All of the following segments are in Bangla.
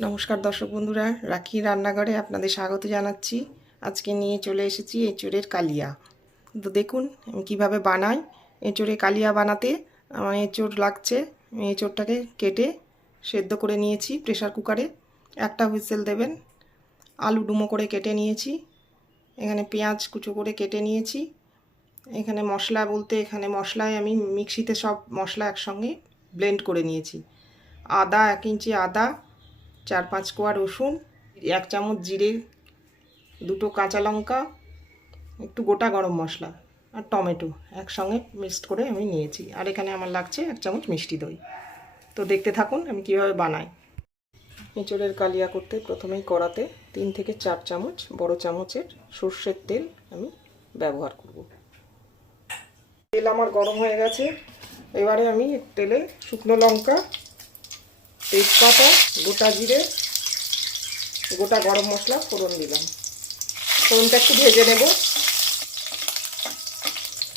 নমস্কার দর্শক বন্ধুরা, রাখি রান্নাঘরে আপনাদের স্বাগত জানাচ্ছি। আজকে নিয়ে চলে এসেছি এঁচোড়ের কালিয়া। তো দেখুন আমি কীভাবে বানাই। এঁচোড়ে কালিয়া বানাতে আমার এঁচোড় লাগছে। আমি এঁচোড়টাকে কেটে সেদ্ধ করে নিয়েছি প্রেসার কুকারে। একটা হুইসেল দেবেন। আলু ডুমো করে কেটে নিয়েছি। এখানে পেঁয়াজ কুচো করে কেটে নিয়েছি। এখানে মশলা বলতে এখানে মশলায় আমি মিক্সিতে সব মশলা একসঙ্গে ব্লেন্ড করে নিয়েছি। আদা 1 ইঞ্চি আদা, 4-5 কোয়া রসুন, 1 চামচ জিরে, 2টো কাঁচা লঙ্কা, একটু গোটা গরম মশলা আর টমেটো একসঙ্গে মিক্সড করে আমি নিয়েছি। আর এখানে আমার লাগছে 1 চামচ মিষ্টি দই। তো দেখতে থাকুন আমি কীভাবে বানাই। এঁচোড়ের কালিয়া করতে প্রথমেই কড়াতে 3 থেকে 4 চামচ বড় চামচের সর্ষের তেল আমি ব্যবহার করব। তেল আমার গরম হয়ে গেছে। এবারে আমি তেলে শুকনো লঙ্কা, তেজপাতা, গোটা জিরে, গোটা গরম মশলা ফোড়ন দিলাম। ফোড়নটা একটু ভেজে নেব।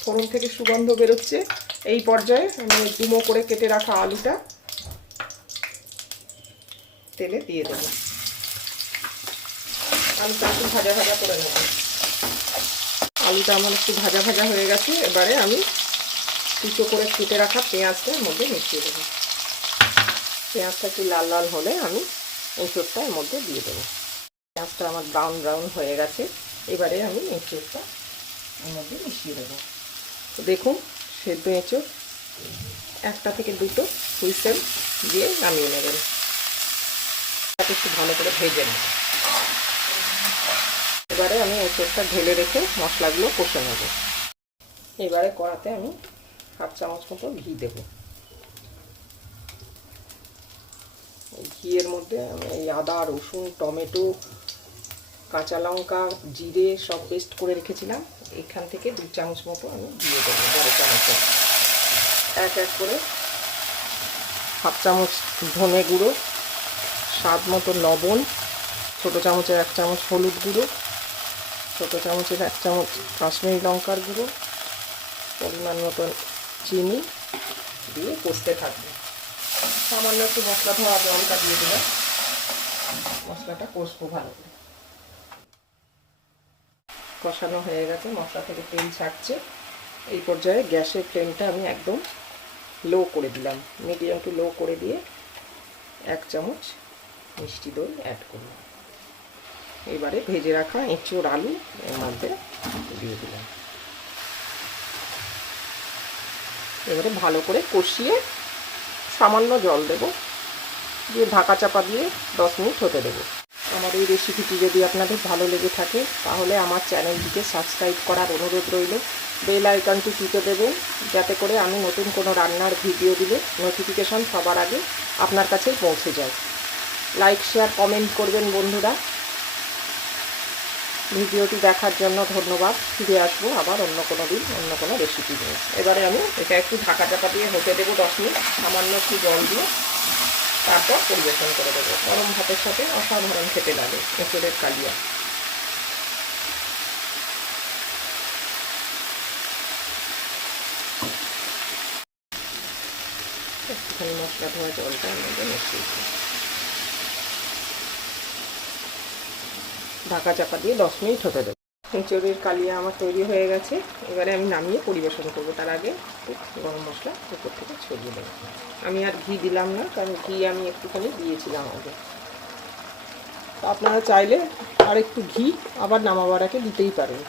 ফোড়ন থেকে সুগন্ধ বেরোচ্ছে। এই পর্যায়ে আমি ডুমো করে কেটে রাখা আলুটা তেলে দিয়ে দেবো। আলুটা একটু ভাজা ভাজা করে নেব। আলুটা আমার একটু ভাজা ভাজা হয়ে গেছে। এবারে আমি কুচো করে কেটে রাখা পেঁয়াজটা এর মধ্যে মিশিয়ে দেবো। পেঁয়াজটা একটু লাল লাল হলে আমি এঁচোড়টা এর মধ্যে দিয়ে দেবো। পেঁয়াজটা আমার ব্রাউন ব্রাউন হয়ে গেছে। এবারে আমি এঁচোড়টা এর মধ্যে মিশিয়ে দেবো। তো দেখুন সেদ্ধ এঁচোড়। 1টা থেকে 2টো হুইসেল দিয়ে নামিয়ে নেবেন। তাকে একটু ভালো করে ভেজে নেব। এবারে আমি এঁচোড়টা ঢেলে রেখে মশলাগুলো কষে নেব। এবারে কড়াতে আমি 1/2 চামচ মতো ঘি দেব। ঘিয়ের মধ্যে আমি এই আদা, রসুন, টমেটো, কাঁচা লঙ্কা, জিরে সব পেস্ট করে রেখেছিলাম। এখান থেকে 2 চামচ মতো আমি দিয়ে দেবো বড় চামচে। এক এক করে 1/2 চামচ ধনে গুঁড়ো, স্বাদ মতো লবণ, ছোটো চামচের 1 চামচ হলুদ গুঁড়ো, ছোটো চামচের 1 চামচ কাশ্মীরি লঙ্কার গুঁড়ো, পরিমাণ মতন চিনি দিয়ে কষতে থাকবে। সামান্য একটু মশলা ধোয়া জলটা দিয়ে দেবো। মশলাটা কষবো ভালো করে। কষানো হয়ে গেছে, মশলা থেকে তেল ছাড়ছে। এই পর্যায়ে গ্যাসের ফ্লেমটা আমি একদম লো করে দিলাম। মিডিয়াম টু লো করে দিয়ে 1 চামচ মিষ্টি দই অ্যাড করলাম। এবারে ভেজে রাখা এঁচোড় আলু এর মধ্যে দিয়ে দিলাম। এবারে ভালো করে কষিয়ে সামান্য জল দেব, দিয়ে ঢাকা চাপা দিয়ে 10 মিনিট হতে দেবো। আমার এই রেসিপিটি যদি আপনাদের ভালো লেগে থাকে তাহলে আমার চ্যানেলটিকে সাবস্ক্রাইব করার অনুরোধ রইল। বেল আইকনটি টিপে দেবেন যাতে করে আমি নতুন কোনো রান্নার ভিডিও দিলে নোটিফিকেশন সবার আগে আপনার কাছেই পৌঁছে যায়। লাইক, শেয়ার, কমেন্ট করবেন বন্ধুরা। ভিডিওটি দেখার জন্য ধন্যবাদ। ফিরে আসবো আবার অন্য কোনো দিন অন্য কোনো রেসিপি নিয়ে। এবারে আমি এটা একটু ঢাকা চাপা দিয়ে হতে দেবো 10 মিনিট, সামান্য একটু জল দিয়ে। তারপর পরিবেশন করে দেবো। গরম ভাতের সাথে অসাধারণ খেতে লাগে এঁচোড়ের কালিয়া। একটুখানি মশলা ধোয়া জলটা আমাদের মিশিয়েছি। ঢাকা চাপা দিয়ে 10 মিনিট হতে দেবো। এঁচোড়ের কালিয়া আমার তৈরি হয়ে গেছে। এবারে আমি নামিয়ে পরিবেশন করবো। তার আগে একটু গরম মশলা উপর থেকে ছড়িয়ে দেবো। আমি আর ঘি দিলাম না, কারণ ঘি আমি একটুখানি দিয়েছিলাম আগে। আপনারা চাইলে আর একটু ঘি আবার নামাবার আগে দিতেই পারেন।